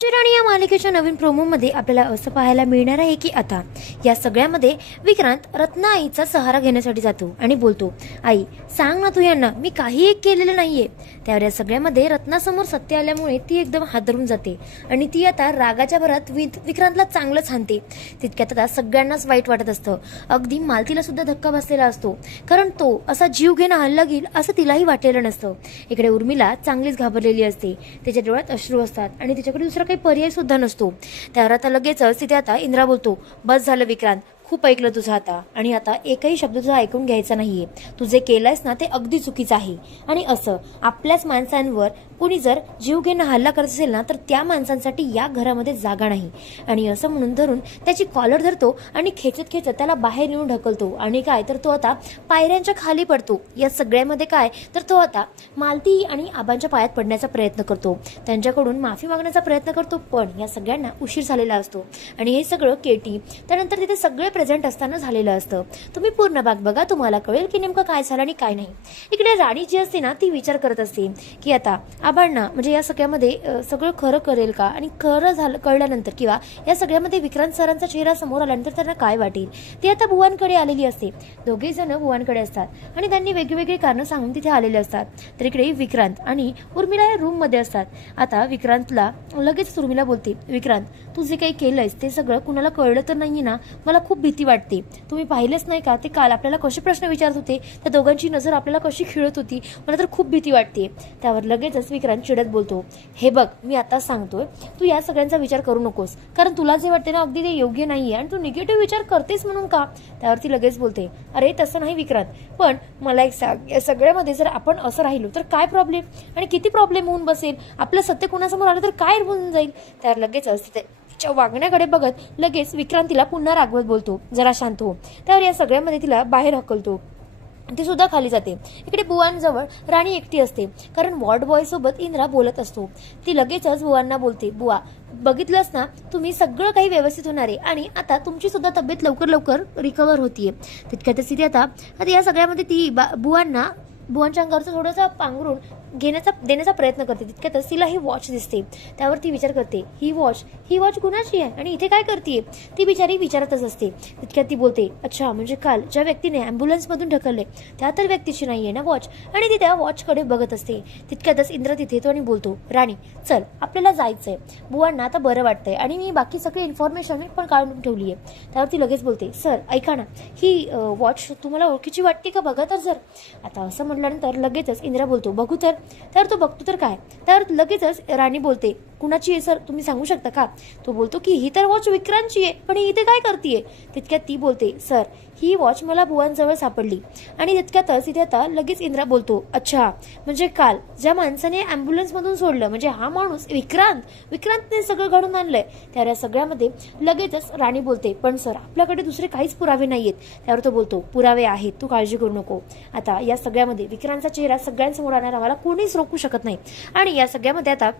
आणि या मालिकेच्या नवीन प्रोमोमध्ये आपल्याला असं पाहायला मिळणार आहे की आता या सगळ्यामध्ये विक्रांत रत्ना आईचा सहारा घेण्यासाठी जातो आणि बोलतो, आई सांग ना तू यांना, मी काही एक केलेलं नाहीये. त्यावर या सगळ्यामध्ये रत्नासमोर सत्य आल्यामुळे ती एकदम हादरून जाते आणि ती आता रागाच्या भरात विक्रांतला चांगलंच हाणते. तितक्यात आता सगळ्यांनाच वाईट वाटत असतं. अगदी मालतीला सुद्धा धक्का बसलेला असतो, कारण तो असा जीव घेणं हल्ला घेईल असं तिलाही वाटलेलं नसतं. इकडे उर्मिला चांगलीच घाबरलेली असते. तिच्या डोळ्यात अश्रू असतात आणि तिच्याकडे दुसरा काही पर्याय सुद्धा नसतो. त्यावर आता लगेचच तिथे आता इंद्रा बोलतो, बस झालं विक्रांत, खूप ऐकलं तुझं आता, आणि आता एकही शब्द तुझा ऐकून घ्यायचा नाहीये. तू जे केलंयस ना ते अगदी चुकीचं आहे. आणि असं आपल्याच माणसांवर कोणी जर जीव घेणं हल्ला करत असेल ना तर त्या माणसांसाठी या घरामध्ये जागा नाही. आणि असं म्हणून धरून त्याची कॉलर धरतो आणि खेचत खेचत त्याला बाहेर नेऊन ढकलतो. आणि काय तर तो आता पायऱ्यांच्या खाली पडतो. या सगळ्यामध्ये काय तर तो आता मालती आणि आबांच्या पायात पडण्याचा प्रयत्न करतो, त्यांच्याकडून माफी मागण्याचा प्रयत्न करतो. पण या सगळ्यांना उशीर झालेला असतो आणि हे सगळं केटी त्यानंतर तिथे सगळे प्रेझेंट असताना झालेलं असतं. तुम्ही पूर्ण भाग बघा, तुम्हाला कळेल की नेमकं काय झालं आणि काय नाही. इकडे राणी जी असते ना ती विचार करत असते की आता आबांना म्हणजे या सगळ्यामध्ये सगळं खरं करेल का, आणि खरं झालं कळल्यानंतर किंवा या सगळ्यामध्ये विक्रांत सरांचा चेहरा समोर आल्यानंतर त्यांना काय वाटेल. ती आता बुवांकडे आलेली असते. दोघेही जण बुवांकडे असतात आणि त्यांनी वेगवेगळी कारणं सांगून तिथे आलेले असतात. तर इकडे विक्रांत आणि उर्मिला या रूम मध्ये असतात. आता विक्रांतला लगेच उर्मिला बोलते, विक्रांत तू जे काही केलंयस ते सगळं कुणाला कळलं तर नाहीये ना, मला खूप भीती वाटते. तुम्ही पाहिलेच नाही का ते काल आपल्याला कसे प्रश्न विचारत होते, त्या दोघांची नजर आपल्याला कशी खिळत होती, मला तर खूप भीती वाटते. त्यावर लगेचच विक्रांत चिडत बोलतो, हे बघ मी आता सांगतोय, तू या सगळ्यांचा विचार करू नकोस, कारण तुला जे वाटते ना अगदी ते योग्य नाहीये आणि तू निगेटिव्ह विचार करतेस म्हणून का. त्यावरती लगेच बोलते, अरे तसं नाही विक्रांत, पण मला एक सांग, या सगळ्यामध्ये जर आपण असं राहिलो तर काय प्रॉब्लेम आणि किती प्रॉब्लेम होऊन बसेल, आपलं सत्य कोणासमोर आलं तर काय होऊन जाईल. त्यावर लगेचच तिच्या वागण्याकडे बघत लगेच विक्रांतीला पुन्हा रागवत बोलतो, जरा शांत हो. त्यावर या सगळ्यामध्ये तिला बाहेर हकलतो. ती सुद्धा खाली जाते. इकडे बुवांजवळ राणी एकटी असते, कारण वॉर्ड बॉय सोबत इंद्रा बोलत असतो. ती लगेचच बुवांना बोलते, बुवा बघितलंच ना तुम्ही, सगळं काही व्यवस्थित होणार आहे आणि आता तुमची सुद्धा तब्येत लवकर लवकर रिकवर होतीये. तितक्यातच तिथे आता या सगळ्यामध्ये ती बुवांच्या अंगावरचं थोडंसं पांघरून देण्याचा प्रयत्न करते. तितक्यातच तिला ही वॉच दिसते. त्यावर ती विचार करते, ही वॉच कुणाची आहे आणि इथे काय करते. ती बिचारी विचारतच असते. तितक्यात ती बोलते, अच्छा म्हणजे काल ज्या व्यक्तीने ॲम्ब्युलन्स मधून ढकलले त्या तर व्यक्तीची नाहीये ना वॉच. आणि ती त्या वॉचकडे बघत असते. तितक्यातच इंद्र तिथे येतो आणि बोलतो, राणी चल आपल्याला जायचंय, बुवांना आता बरं वाटतंय आणि मी बाकी सगळी इन्फॉर्मेशन पण काढून ठेवली आहे. त्यावर ती लगेच बोलते, सर ऐका ना, ही वॉच तुम्हाला ओळखीची वाटते का, बघा तर जर. आता असं म्हटल्यानंतर लगेचच इंद्रा बोलतो, बघू तर तो बघतो तर काय. त्यावर लगेचच राणी बोलते, कुणाची आहे सर, तुम्ही सांगू शकता का. तो बोलतो की ही तर वॉच विक्रांतची आहे, पण ही इथे काय करतीये. तितक्यात ती बोलते, सर ही वॉच मला बुवांजवळ सापडली. आणि तितक्यातच तिथे आता लगेच इंद्रा बोलतो, अच्छा म्हणजे काल ज्या माणसाने ॲम्ब्युलन्स मधून सोडलं म्हणजे हा माणूस विक्रांतने सगळं घडून आणलंय. त्यावर या सगळ्यामध्ये लगेचच राणी बोलते, पण सर आपल्याकडे दुसरे काहीच पुरावे नाहीयेत. त्यावर तो बोलतो, पुरावे आहेत, तू काळजी करू नको. आता या सगळ्यामध्ये विक्रांतचा चेहरा सगळ्यांसमोर आणणारा मला कोणीच रोखू शकत नाही. आणि या सगळ्यामध्ये आता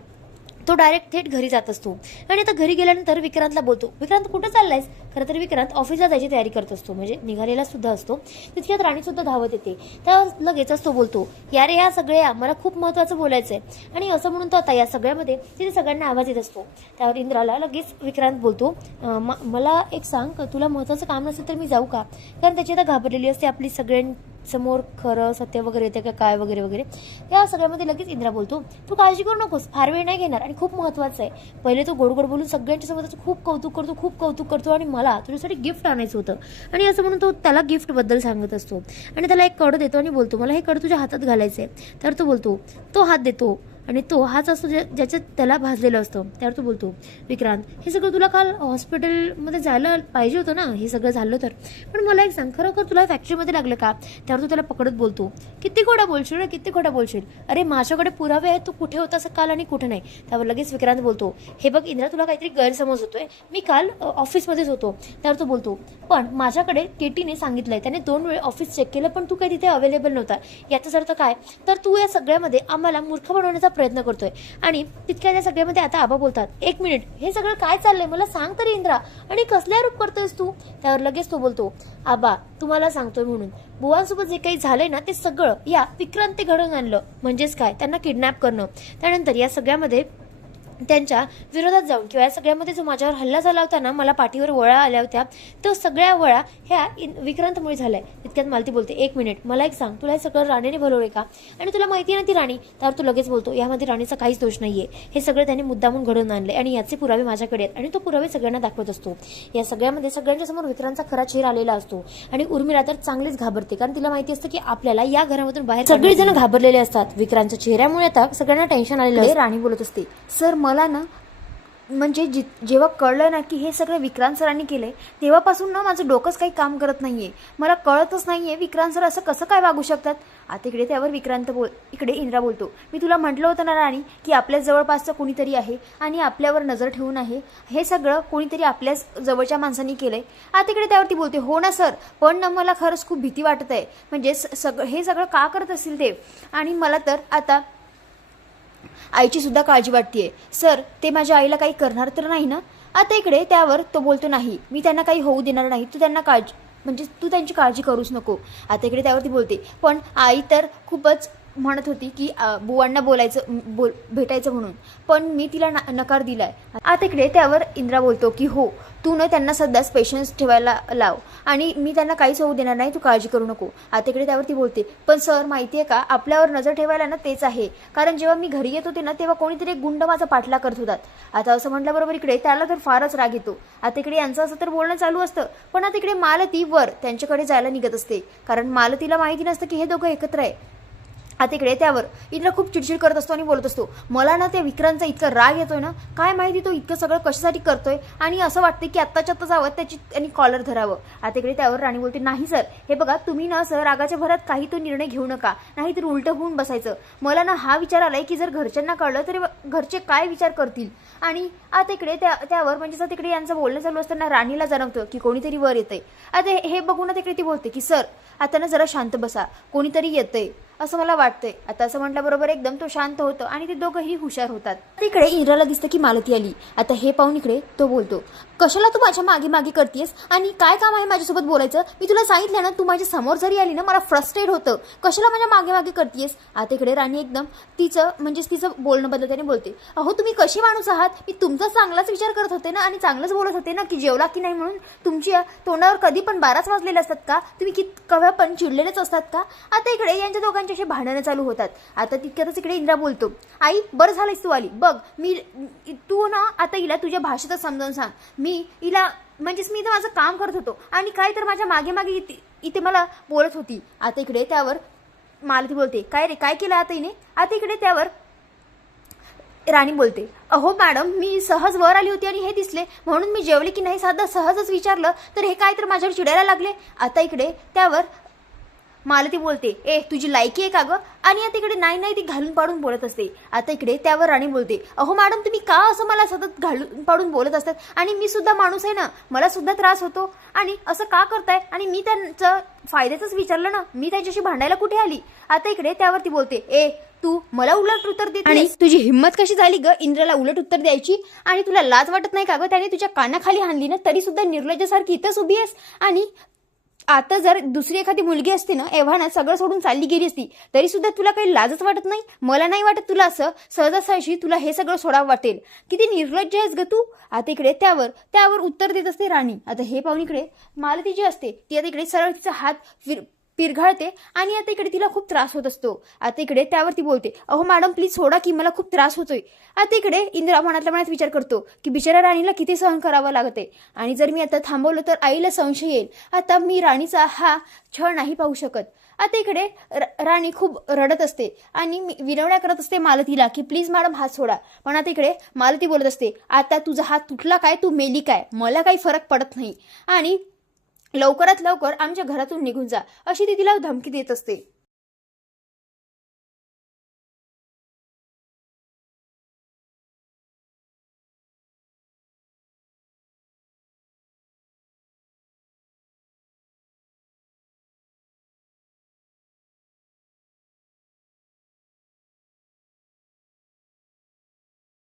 तो डायरेक्ट थेट घरी जात असतो. आणि आता घरी गेल्यानंतर विक्रांतला बोलतो, विक्रांत कुठं चाललायस. खरं तर विक्रांत ऑफिसला जायची तयारी करत असतो, म्हणजे निघालेला सुद्धा असतो. तितक्यात राणी सुद्धा धावत येते. त्यावर लगेचच तो बोलतो, यारे या सगळ्या मला खूप महत्वाचं बोलायचंय. आणि असं म्हणून तो आता या सगळ्यामध्ये तिथे सगळ्यांना आवाज येत असतो. त्यावर इंद्राला लगेच विक्रांत बोलतो, मला एक सांग, तुला महत्वाचं काम नसेल तर मी जाऊ का. कारण त्याची आता घाबरलेली असते, आपली सगळ्यांसमोर खरं सत्य वगैरे येते का काय वगैरे वगैरे. त्या सगळ्यामध्ये लगेच इंद्रा बोलतो, तू काळजी करू नकोस, फार वेळ नाही घेणार आणि खूप महत्वाचं आहे. पहिले तो गोड गोड बोलून सगळ्यांच्या समोर खूप कौतुक करतो आणि मला तुझ्यासाठी गिफ्ट आणायचं होतं. आणि असं म्हणून तो त्याला गिफ्ट बद्दल सांगत असतो आणि त्याला एक कड देतो आणि बोलतो, मला हे कड तुझ्या हातात घालायचंय. तर तो बोलतो, तो हात देतो आणि तो हाच असतो ज्याच्यात त्याला भाजलेलं असतं. त्यावर तो बोलतो, विक्रांत हे सगळं तुला काल हॉस्पिटलमध्ये जायला पाहिजे होतं ना, हे सगळं झालं तर. पण मला एक सांग, खरोखर तुला फॅक्टरीमध्ये लागलं का. त्यावर तो त्याला पकडत बोलतो, किती खोटा बोलशील रे, किती खोटा बोलशील. अरे माझ्याकडे पुरावे आहेत, तू कुठे होतास काल आणि कुठे नाही. त्यावर लगेच विक्रांत बोलतो, हे बघ इंद्रा तुला काहीतरी गैरसमज होतोय, मी काल ऑफिसमध्येच होतो. त्यावर तो बोलतो, पण माझ्याकडे केटीने सांगितलंय, त्याने 2 वेळ ऑफिस चेक केलं पण तू काही तिथे अवेलेबल नव्हता. याचाच अर्थ काय तर तू या सगळ्यामध्ये आम्हाला मूर्ख बनवण्याचा प्रयत्न करतोय. आणि तितक्या त्या सगळ्यामध्ये आता आबा बोलतात, 1 मिनिट, हे सगळं काय चाललंय मला सांग तरी इंद्रा, आणि कसल्या रूप करतोयस तू. त्यावर लगेच तो बोलतो, आबा तुम्हाला सांगतोय म्हणून, बुवांसोबत जे काही झालंय ना ते सगळं या विक्रांत घडवून आणलं. म्हणजेच काय, त्यांना किडनॅप करणं. त्यानंतर या सगळ्यामध्ये त्यांच्या विरोधात जाऊन किंवा या सगळ्यामध्ये जो माझ्यावर हल्ला झाला होता ना, मला पाठीवर वळा आल्या होत्या, तो सगळ्या वळा ह्या विक्रांतमुळे झालाय. तितक्यात मालती बोलते, 1 मिनिट, मला एक सांग, तुला हे सगळं राणीने भरवलंय का? आणि तुला माहिती आहे ना ती राणी? तर तू लगेच बोलतो, यामध्ये राणीचा काहीच दोष नाहीये, हे सगळं त्याने मुद्दामून घडवून आणले आणि याचे पुरावे माझ्याकडे आहेत आणि तो पुरावे सगळ्यांना दाखवत असतो. या सगळ्यामध्ये सगळ्यांच्या समोर विक्रांतचा खरा चेहरा आलेला असतो आणि उर्मिला तर चांगलीच घाबरते, कारण तिला माहिती असतं की आपल्याला या घरामधून बाहेर सगळेजण घाबरलेले असतात. विक्रांतच्या चेहऱ्यामुळे आता सगळ्यांना टेन्शन आलेलं आहे. राणी बोलत असते, सर मला ना म्हणजे जेव्हा कळलं ना की हे सगळं विक्रांत सरांनी केलंय, तेव्हापासून ना माझं डोकंच काही काम करत नाहीये. मला कळतच नाहीये विक्रांत सर असं कसं काय वागू शकतात. आता इकडे त्यावर इकडे इंद्रा बोलतो, मी तुला म्हटलं होतं ना राणी की आपल्या जवळपासचं कोणीतरी आहे आणि आपल्यावर नजर ठेवून आहे, हे सगळं कोणीतरी आपल्याच जवळच्या माणसांनी केलंय. आता इकडे त्यावरती बोलते, हो ना सर, पण ना मला खरंच खूप भीती वाटत आहे, म्हणजे हे सगळं का करत असतील ते. आणि मला तर आता आईची सुद्धा काळजी वाटतेय. सर ते माझ्या आईला काही करणार तर नाही ना? आता इकडे त्यावर तो बोलतो, नाही मी त्यांना काही होऊ देणार नाही, तू त्यांना तू त्यांची काळजी करूच नको. आता इकडे त्यावरती बोलते, पण आई तर खूपच म्हणत होती की बुवांना भेटायचं म्हणून, पण मी तिला नकार दिलाय. आता इकडे त्यावर इंद्रा बोलतो की हो, तू न त्यांना सध्याच पेशन्स ठेवायला लाव आणि मी त्यांना काहीच होऊ देणार नाही, तू काळजी करू नको. आता इकडे त्यावरती बोलते, पण सर माहितीये का, आपल्यावर नजर ठेवायला ना तेच आहे, कारण जेव्हा मी घरी येत होते ना तेव्हा कोणीतरी एक गुंड माझा पाठला करत होतात. आता असं म्हटल्याबरोबर इकडे त्याला तर फारच राग येतो. आता इकडे यांचं असं तर बोलणं चालू असतं, पण आता इकडे मालती वर त्यांच्याकडे जायला निघत असते, कारण मालतीला माहिती नसतं की हे दोघं एकत्र आहे. आता इकडे त्यावर इंद्र खूप चिडचिड करत असतो आणि बोलत असतो, मला ना त्या विक्रांतचा इतका राग येतोय ना, काय माहिती तो इतकं सगळं कशासाठी करतोय, आणि असं वाटतं की आत्ताच्या आत्ता जावं त्याची आणि कॉलर धरावं. आता इकडे त्यावर राणी बोलते, नाही सर, हे बघा तुम्ही ना सर रागाच्या भरात काही तो निर्णय घेऊ नका, नाहीतर उलटं होऊन बसायचं. मला ना हा विचार आलाय की जर घरच्यांना कळलं तर घरचे काय विचार करतील. आणि आता इकडे त्यावर म्हणजे तिकडे यांचं बोलणं चालू असताना राणीला जाणवतं की कोणीतरी वर येतंय. आता हे बघून तिकडे ती बोलते की सर आता ना जरा शांत बसा, कोणीतरी येतंय असं मला वाटतंय. आता असं म्हटल्याबरोबर एकदम तो शांत होतो आणि ते दोघंही हुशार होतात. इकडे इंद्राला दिसतं की मालती आली. आता हे पाहून इकडे तो बोलतो, कशाला तू माझ्या मागे मागे करतेस आणि काय काम आहे माझ्यासोबत बोलायचं? मी तुला सांगितलं ना, तू माझ्या समोर जरी आली ना मला फ्रस्ट्रेट होतं, कशाला माझ्या मागे मागे करतेस? आता इकडे राणी एकदम तिचं बोलणं बदलताना बोलते, अहो तुम्ही कशी माणूस आहात, मी तुमचा चांगलाच विचार करत होते ना आणि चांगलंच बोलत होते ना की जेवला की नाही म्हणून. तुमच्या तोंडावर कधी पण 12च वाजलेले असतात का? तुम्ही केव्हा पण चिडलेलेच असतात का? आता इकडे यांच्या दोघांची अशी भांडणं चालू होतात. आता तितक्यातच इकडे इंद्रा बोलतो, आई बरं झालंयस तू आली, बघ तू ना आता हिला तुझ्या भाषेतच समजावून सांग, मी हिला म्हणजेच मी तर माझं काम करत होतो आणि काय तर माझ्या मागे मागे इथे मला बोलत होती. आता इकडे त्यावर मालती बोलते, काय रे काय केलं आता हिने? आता इकडे त्यावर राणी बोलते, अहो मॅडम मी सहज वर आली होती आणि हे दिसले म्हणून मी जेवले की नाही साधा सहजच विचारलं तर हे काय तर माझ्यावर चिडायला लागले. आता इकडे त्यावर मालती बोलते, ए तुझी लायकी आहे का गं? आणि आता इकडे नाही ती घालून पाडून बोलत असते. आता इकडे त्यावर राणी बोलते, अहो मॅडम तुम्ही का असं मला सतत घालून पाडून बोलत असतात, आणि मी सुद्धा माणूस आहे ना, मला सुद्धा त्रास होतो आणि असं का करताय? आणि मी त्यांचं फायद्याचंच विचारलं ना, मी त्यांच्याशी भांडायला कुठे आली? आता इकडे त्यावरती बोलते, ए तू मला उलट उत्तर देते आणि तुझी हिंमत कशी झाली ग इंद्राला उलट उत्तर द्यायची? आणि तुला लाज वाटत नाही का ग, त्याने तुझ्या कानाखाली हाणली ना तरी सुद्धा निर्लज्जासारखी इथंच उभी आहेस. आणि आता जर दुसरी एखादी मुलगी असते ना, एव्हाना सगळं सोडून चालली गेली असती तरी सुद्धा तुला काही लाजच वाटत नाही? मला नाही वाटत तुला असं सहजासहजी तुला हे सगळं सोडावं वाटेल. किती निर्लज्ज आहेस ग तू. आता इकडे त्यावर उत्तर देत असते राणी. आता हे पाहून इकडे मालती जी असते ती आता इकडे सरळ तिचा हात पिरघळते आणि आता इकडे तिला खूप त्रास होत असतो. आता इकडे त्यावरती बोलते, अहो मॅडम प्लीज सोडा की मला खूप त्रास होतोय. आता इकडे इंद्रा मनातल्या मनात विचार करतो की बिचारा राणीला किती सहन करावं लागते आणि जर मी आता थांबवलं तर आईला संशय येईल. आता मी राणीचा हा छळ नाही पाहू शकत. आता इकडे राणी खूप रडत असते आणि विनवण्या करत असते मालतीला की प्लीज मॅडम हात सोडा. पण आता इकडे मालती बोलत असते, आता तुझा हात तुटला काय, तू मेली काय, मला काही फरक पडत नाही आणि लवकरात लवकर आमच्या घरातून निघून जा, अशी ती तिला धमकी देत असते.